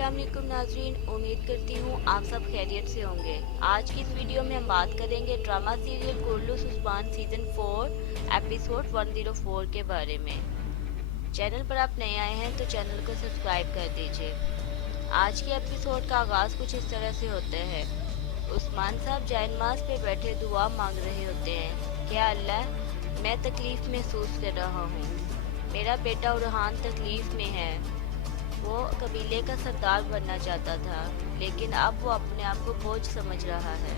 अस्सलाम वालेकुम नाज़रीन, उम्मीद करती हूँ आप सब खैरियत से होंगे। आज की इस वीडियो में हम बात करेंगे drama serial Kurulus Osman season 4 episode 104 के बारे में। चैनल पर आप नए आए हैं तो चैनल को सब्सक्राइब कर दीजिए। आज के एपिसोड का आगाज़ कुछ इस तरह से होता है। उस्मान साहब जैनमाज़ पे बैठे दुआ मांग रहे होते हैं। क्या अल्लाह, मैं तकलीफ़ महसूस कर रहा हूँ। मेरा बेटा उरहान तकलीफ़ में है। वो कबीले का सरदार बनना चाहता था, लेकिन अब वो अपने आप को बोझ समझ रहा है।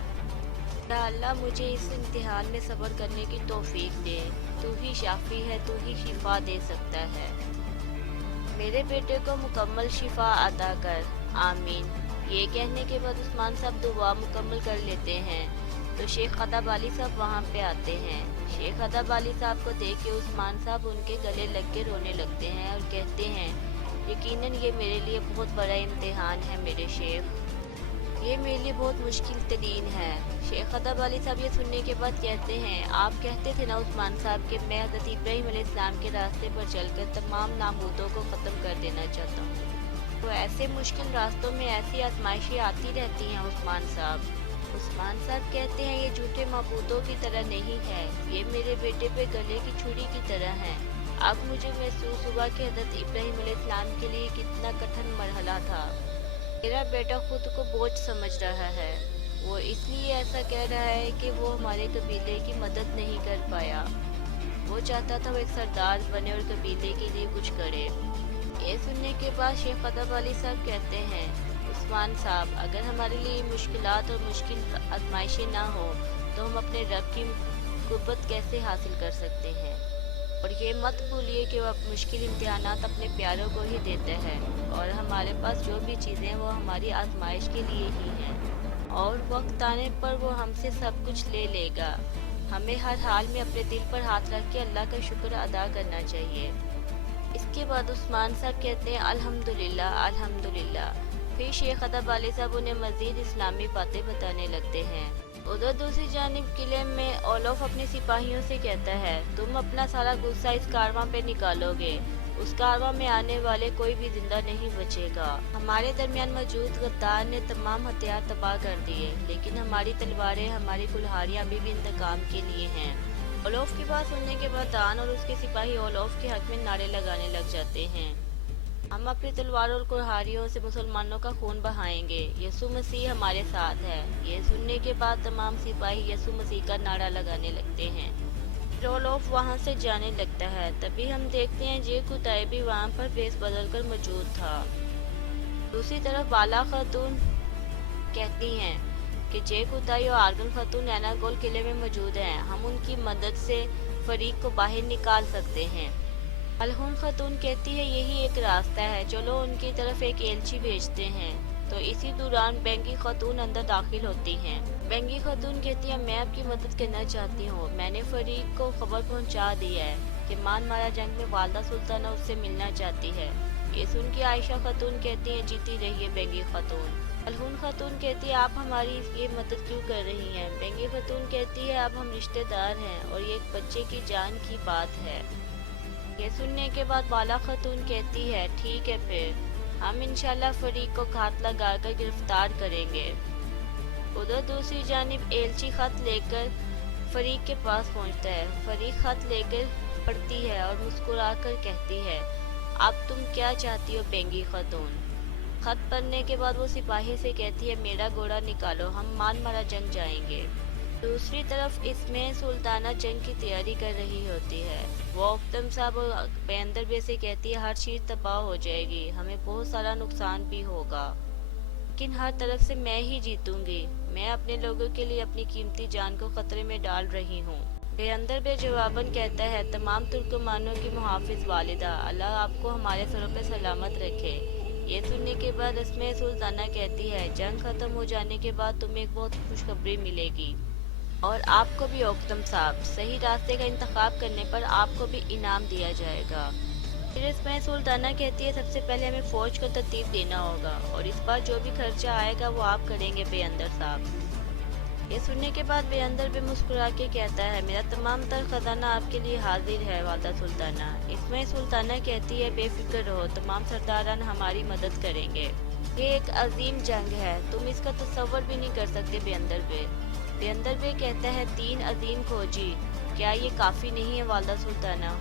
या अल्लाह, मुझे इस इम्तिहान में सब्र करने की तौफीक दे। तू ही शाफी है, तू ही शिफा दे सकता है। मेरे बेटे को मुकम्मल शिफा अता कर, आमीन। ये कहने के बाद उस्मान साहब दुआ मुकम्मल कर लेते हैं तो शेख अदब अली साहब वहाँ पे आते हैं। शेख अदब अली साहब को देख के उस्मान साहब उनके गले लग के रोने लगते हैं और कहते हैं, यकीनन ये मेरे लिए बहुत बड़ा इम्तिहान है मेरे शेख, ये मेरे लिए बहुत मुश्किल तरीन है। शेख अदब अली साहब ये सुनने के बाद कहते हैं, आप कहते थे ना उस्मान साहब कि मैं हज़रत इब्राहीम अलैहिस्सलाम के रास्ते पर चलकर तमाम नाबूदों को ख़त्म कर देना चाहता हूँ। तो ऐसे मुश्किल रास्तों में ऐसी आजमाइशें आती रहती हैं उस्मान साहब। उस्मान साहब कहते हैं, ये झूठे माबूदों की तरह नहीं है, ये मेरे बेटे पे गले की छुरी की तरह है। अब मुझे महसूस हुआ कि हज़रत इब्राहीम अलैहिस्सलाम के लिए कितना कठिन मरहला था। मेरा बेटा खुद को बोझ समझ रहा है। वो इसलिए ऐसा कह रहा है कि वो हमारे कबीले की मदद नहीं कर पाया। वो चाहता था वो एक सरदार बने और कबीले के लिए कुछ करे। ये सुनने के बाद शेख अदब अली साहब कहते हैं, उस्मान साहब, अगर हमारे लिए मुश्किलात और मुश्किल आजमाइशें ना हो तो हम अपने रब की कुर्बत कैसे हासिल कर सकते हैं। और ये मत भूलिए कि वो मुश्किल इम्तिहानात अपने प्यारों को ही देते हैं और हमारे पास जो भी चीज़ें वो हमारी आजमाइश के लिए ही हैं और वक्त आने पर वो हमसे सब कुछ ले लेगा। हमें हर हाल में अपने दिल पर हाथ रख के अल्लाह का शुक्र अदा करना चाहिए। इसके बाद उस्मान साहब कहते हैं, अल्हम्दुलिल्लाह अल्हम्दुलिल्लाह। फिर शेख अदब अली साहब उन्हें मज़ीद इस्लामी बातें बताने लगते हैं। उधर दूसरी जानिब किले में ओलोफ अपने सिपाहियों से कहता है, तुम अपना सारा गुस्सा इस कारवां पे निकालोगे। उस कारवां में आने वाले कोई भी जिंदा नहीं बचेगा। हमारे दरमियान मौजूद गद्दार ने तमाम हथियार तबाह कर दिए, लेकिन हमारी तलवारें, हमारी कुल्हाड़ियाँ अभी भी इंतकाम के लिए हैं। ओलोफ की बात सुनने के बाद दान और उसके सिपाही ओलोफ के हक में नारे लगाने लग जाते हैं। हम अपनी तलवारों और कुल्हाड़ियों से मुसलमानों का खून बहाएंगे। यीशु मसीह हमारे साथ है। ये सुनने के बाद तमाम सिपाही यीशु मसीह का नारा लगाने लगते हैं। ओलोफ वहाँ से जाने लगता है। तभी हम देखते हैं जे कुताई भी वहाँ पर भेस बदल कर मौजूद था। दूसरी तरफ बाला खातून कहती हैं कि जे कुताई और आर्गन खातून नैनागोल किले में मौजूद हैं। हम उनकी मदद से फरीक को बाहर निकाल सकते हैं। अलहुन खातून कहती है, यही एक रास्ता है, चलो उनकी तरफ एक एलची भेजते हैं। तो इसी दौरान बेंगी खातून अंदर दाखिल होती हैं। बेंगी खातून कहती है, मैं आपकी मदद करना चाहती हूँ। मैंने फरीक को खबर पहुँचा दी है कि मान मारा जंग में वालदा सुल्ताना उससे मिलना चाहती है। ये सुन के आयशा खातून कहती है, जीती रहिए बेंगी खातून। अलहुन खातून कहती है, आप हमारी ये मदद क्यों कर रही हैं। बेंगी खातून कहती है, अब हम रिश्तेदार हैं और ये एक बच्चे की जान की बात है। ये सुनने के बाद बाला खातून कहती है, ठीक है, फिर हम इंशाल्लाह फरीक को घात लगाकर गिरफ्तार करेंगे। उधर दूसरी जानिब एलची खत लेकर फरीक के पास पहुंचता है। फरीक खत लेकर पढ़ती है और मुस्कुराकर कहती है, अब तुम क्या चाहती हो बेंगी खातून। खत पढ़ने के बाद वो सिपाही से कहती है, मेरा घोड़ा निकालो, हम मान मारा जंग जाएंगे। दूसरी तरफ इसमें सुल्ताना जंग की तैयारी कर रही होती है। वो औकतम साहब और बेंदर बे से कहती है, हर चीज़ तबाह हो जाएगी, हमें बहुत सारा नुकसान भी होगा, लेकिन हर तरफ से मैं ही जीतूंगी। मैं अपने लोगों के लिए अपनी कीमती जान को खतरे में डाल रही हूँ। बेअंदर बे जवाबन कहता है, तमाम तुर्कमानों की मुहाफिज वालिदा, अल्लाह आपको हमारे सरों पे सलामत रखे। ये सुनने के बाद इसमें सुल्ताना कहती है, जंग खत्म हो जाने के बाद तुम्हें एक बहुत खुशखबरी मिलेगी और आपको भी औकतम साहब, सही रास्ते का इंतखाब करने पर आपको भी इनाम दिया जाएगा। फिर इसमें सुल्ताना कहती है, सबसे पहले हमें फ़ौज को तरतीब देना होगा और इस बार जो भी खर्चा आएगा वो आप करेंगे बेअंदर साहब। ये सुनने के बाद बेअंदर भी मुस्कुरा के कहता है, मेरा तमाम तर खजाना आपके लिए हाजिर है वादा सुल्ताना। इसमें सुल्ताना कहती है, बेफिक्र रहो, तमाम सरदारान हमारी मदद करेंगे। ये एक अजीम जंग है, तुम इसका तसव्वुर भी नहीं कर सकते बेअंदर बे। बेअंदर बे कहता है, 3 अजीम फौजी, क्या ये काफ़ी नहीं है वादा सुल्ताना?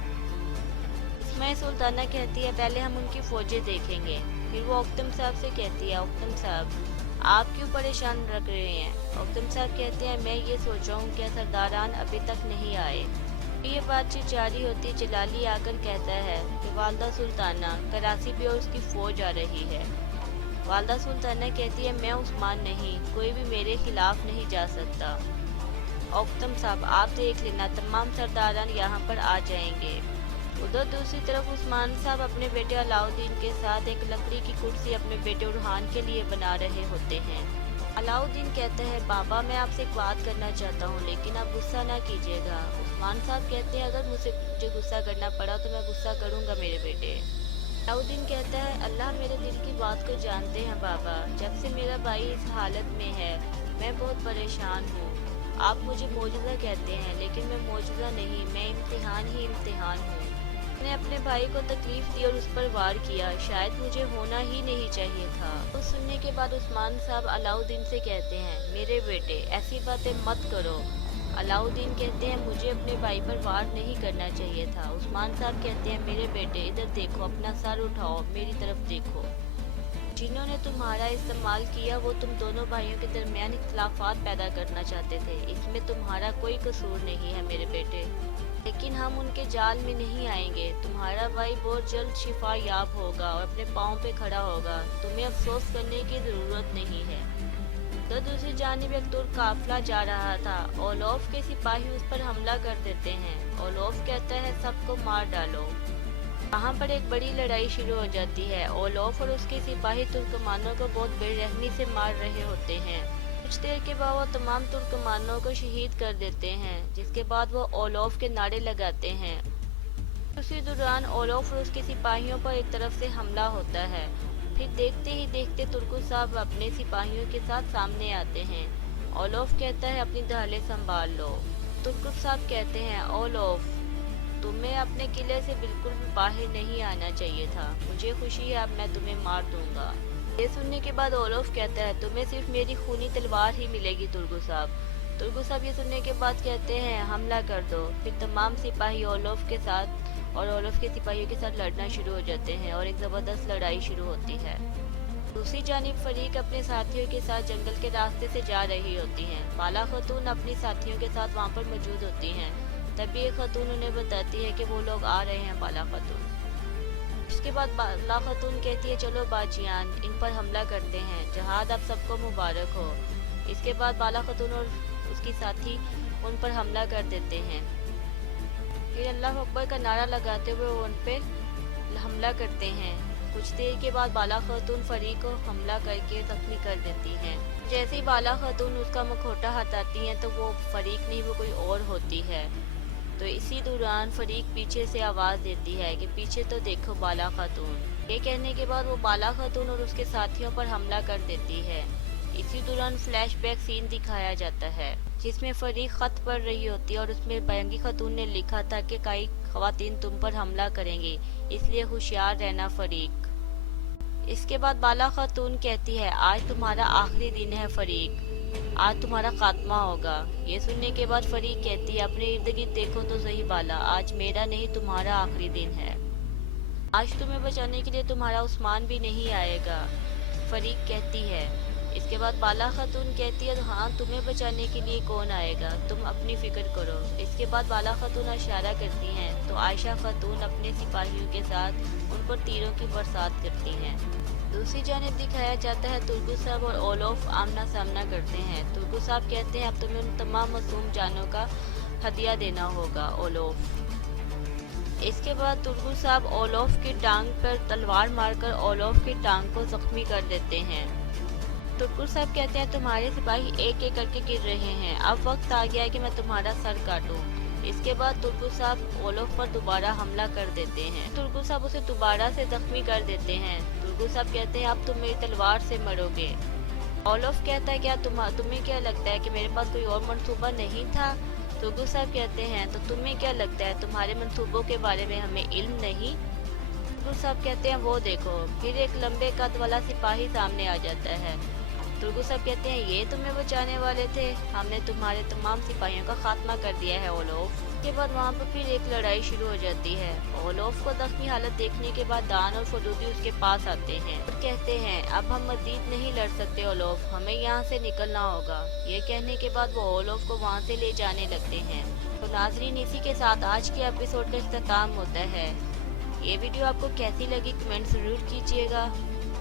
इसमें सुल्ताना कहती है, पहले हम उनकी फौजें देखेंगे। फिर वो औकतम साहब से कहती है, औकतम साहब आप क्यों परेशान रख रहे हैं? औकतम साहब कहते हैं, मैं ये सोच रहा हूँ क्या सरदारान अभी तक नहीं आए। ये बातचीत जारी होती, जलाली आकर कहता है कि वालदा सुल्ताना, कराची भी और उसकी फौज आ रही है। वालदा सुल्ताना कहती है, मैं उस्मान नहीं, कोई भी मेरे खिलाफ नहीं जा सकता। औकतम साहब आप देख लेना, तमाम सरदारान यहाँ पर आ जाएंगे। उधर दूसरी तरफ उस्मान साहब अपने बेटे अलाउद्दीन के साथ एक लकड़ी की कुर्सी अपने बेटे उरहान के लिए बना रहे होते हैं। अलाउद्दीन कहता है, बाबा मैं आपसे एक बात करना चाहता हूँ, लेकिन आप गुस्सा ना कीजिएगा। उस्मान साहब कहते हैं, अगर मुझे गुस्सा करना पड़ा तो मैं गुस्सा करूँगा मेरे बेटे। अलाउद्दीन कहता है, अल्लाह मेरे दिल की बात को जानते हैं बाबा, जब से मेरा भाई इस हालत में है मैं बहुत परेशान हूँ। आप मुझे मौजूदा कहते हैं, लेकिन मैं मौजूदा नहीं, मैं इम्तिहान ही इम्तिहान हूँ। मैंने अपने भाई को तकलीफ दी और उस पर वार किया, शायद मुझे होना ही नहीं चाहिए था। तो सुनने के बाद उस्मान साहब अलाउद्दीन से कहते हैं, मेरे बेटे ऐसी बातें मत करो। अलाउद्दीन कहते हैं, मुझे अपने भाई पर वार नहीं करना चाहिए था। उस्मान साहब कहते हैं, मेरे बेटे इधर देखो, अपना सर उठाओ, मेरी तरफ देखो। जिन्होंने तुम्हारा इस्तेमाल किया वो तुम दोनों भाइयों के दरमियान इख्तलाफात पैदा करना चाहते थे, इसमें तुम्हारा कोई कसूर नहीं है मेरे बेटे, लेकिन हम उनके जाल में नहीं आएंगे। तुम्हारा भाई बहुत जल्द शिफा याब होगा और अपने पाँव पे खड़ा होगा, तुम्हें अफसोस करने की ज़रूरत नहीं है। तो दूसरी जानिब एक तुर्क काफिला जा रहा था, ओलोफ के सिपाही उस पर हमला कर देते हैं। ओलोफ कहता है, सबको मार डालो। वहाँ पर एक बड़ी लड़ाई शुरू हो जाती है। ओलोफ और उसके सिपाही तुर्कमानों को बहुत बेरहमी से मार रहे होते हैं। कुछ देर के बाद वो तमाम तुर्कमानों को शहीद कर देते हैं, जिसके बाद वो ओलोफ के नारे लगाते हैं। उसी दौरान ओलोफ और उसके सिपाहियों पर एक तरफ से हमला होता है। फिर देखते ही देखते तुर्कुस साहब अपने सिपाहियों के साथ सामने आते हैं। ओलोफ कहता है, अपनी ढालें संभाल लो। तुर्कुस साहब कहते हैं, ओलोफ तुम्हें अपने किले से बिल्कुल भी बाहर नहीं आना चाहिए था, मुझे खुशी है अब मैं तुम्हें मार दूंगा। ये सुनने के बाद ओलोफ कहता है, तुम्हें सिर्फ मेरी खूनी तलवार ही मिलेगी तुर्कुस साहब। तुर्कुस साहब ये सुनने के बाद कहते हैं, हमला कर दो। फिर तमाम सिपाही ओलोफ के साथ और ओलोफ के सिपाहियों के साथ लड़ना शुरू हो जाते हैं और एक ज़बरदस्त लड़ाई शुरू होती है। दूसरी जानिब फरीक अपने साथियों के साथ जंगल के रास्ते से जा रही होती हैं। बाला खातून अपनी साथियों के साथ वहाँ पर मौजूद होती हैं। तभी एक खातून उन्हें बताती है कि वो लोग आ रहे हैं बाला खातून। इसके बाद बाला खातून कहती है, चलो बाजियान इन पर हमला करते हैं, जहाद आप सबको मुबारक हो। इसके बाद बाला खातून और उसकी साथी उन पर हमला कर देते हैं। फिर अल्लाह अकबर का नारा लगाते हुए उन पर हमला करते हैं। कुछ देर के बाद बाला खातून फरीक को हमला करके जख्मी कर देती हैं। जैसे ही बाला खातून उसका मुखौटा हटाती हैं तो वो फरीक नहीं वो कोई और होती है। तो इसी दौरान फरीक पीछे से आवाज़ देती है कि पीछे तो देखो बाला खातून। ये कहने के बाद वो बाला खातून और उसके साथियों पर हमला कर देती है। इसी दौरान फ्लैशबैक सीन दिखाया जाता है जिसमें फरीक ख़त पढ़ रही होती है और उसमें बांगी खातून ने लिखा था कि कई ख़वातीन तुम पर हमला करेंगी, इसलिए होशियार रहना फरीक। इसके बाद बाला खातून कहती है, आज तुम्हारा आखिरी दिन है फरीक, आज तुम्हारा खात्मा होगा। ये सुनने के बाद फरीक कहती है, अपने इर्द गिर्द देखो तो सही बाला, आज मेरा नहीं तुम्हारा आखिरी दिन है। आज तुम्हें बचाने के लिए तुम्हारा उस्मान भी नहीं आएगा, फरीक कहती है। इसके बाद बाला खातून कहती है, हाँ तुम्हें बचाने के लिए कौन आएगा, तुम अपनी फ़िक्र करो। इसके बाद बाला खातून इशारा करती हैं तो आयशा खातून अपने सिपाहियों के साथ उन पर तीरों की बरसात करती हैं। दूसरी जानिब दिखाया जाता है तुर्कुस साहब और ओलोफ आमना सामना करते हैं। तुर्कुस साहब कहते हैं, अब तुम्हें उन तमाम मासूम जानों का हदिया देना होगा ओलोफ। इसके बाद तुर्कुस साहब ओलोफ की टांग पर तलवार मारकर ओलोफ की टांग को जख्मी कर देते हैं। तुर्कुस साहब कहते हैं, तुम्हारे सिपाही एक एक करके गिर रहे हैं, अब वक्त आ गया है कि मैं तुम्हारा सर काटूं। इसके बाद तुर्कुस साहब ओलोफ पर दोबारा हमला कर देते हैं। तुर्कुस साहब उसे दोबारा से जख्मी कर देते हैं। तुर्कुस साहब कहते हैं, अब तुम मेरी तलवार से मरोगे। ओलोफ कहता है क्या तुम्हें क्या लगता है कि मेरे पास कोई और मंसूबा नहीं था? तुर्गु साहब कहते हैं तो तुम्हें क्या लगता है तुम्हारे मंसूबों के बारे में हमें इल्म नहीं? तुर्गु साहब कहते हैं वो देखो, फिर एक लंबे कद वाला सिपाही सामने आ जाता है। तुर्गु साहब कहते हैं ये तुम्हें बचाने वाले थे, हमने तुम्हारे तमाम सिपाहियों का खात्मा कर दिया है ओलोफ। के बाद वहाँ पर फिर एक लड़ाई शुरू हो जाती है। ओलोफ को जख्मी हालत देखने के बाद दान और फडूदी उसके पास आते हैं और कहते हैं अब हम मजीद नहीं लड़ सकते ओलोफ, हमें यहाँ से निकलना होगा। ये कहने के बाद वो ओलोफ को वहाँ से ले जाने लगते हैं। तो नाजरीन, इसी के साथ आज के एपिसोड का इख्तिताम होता है। ये वीडियो आपको कैसी लगी कमेंट ज़रूर कीजिएगा।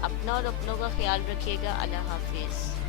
अपना और अपनों का ख्याल रखिएगा। अल्लाह हाफिज़।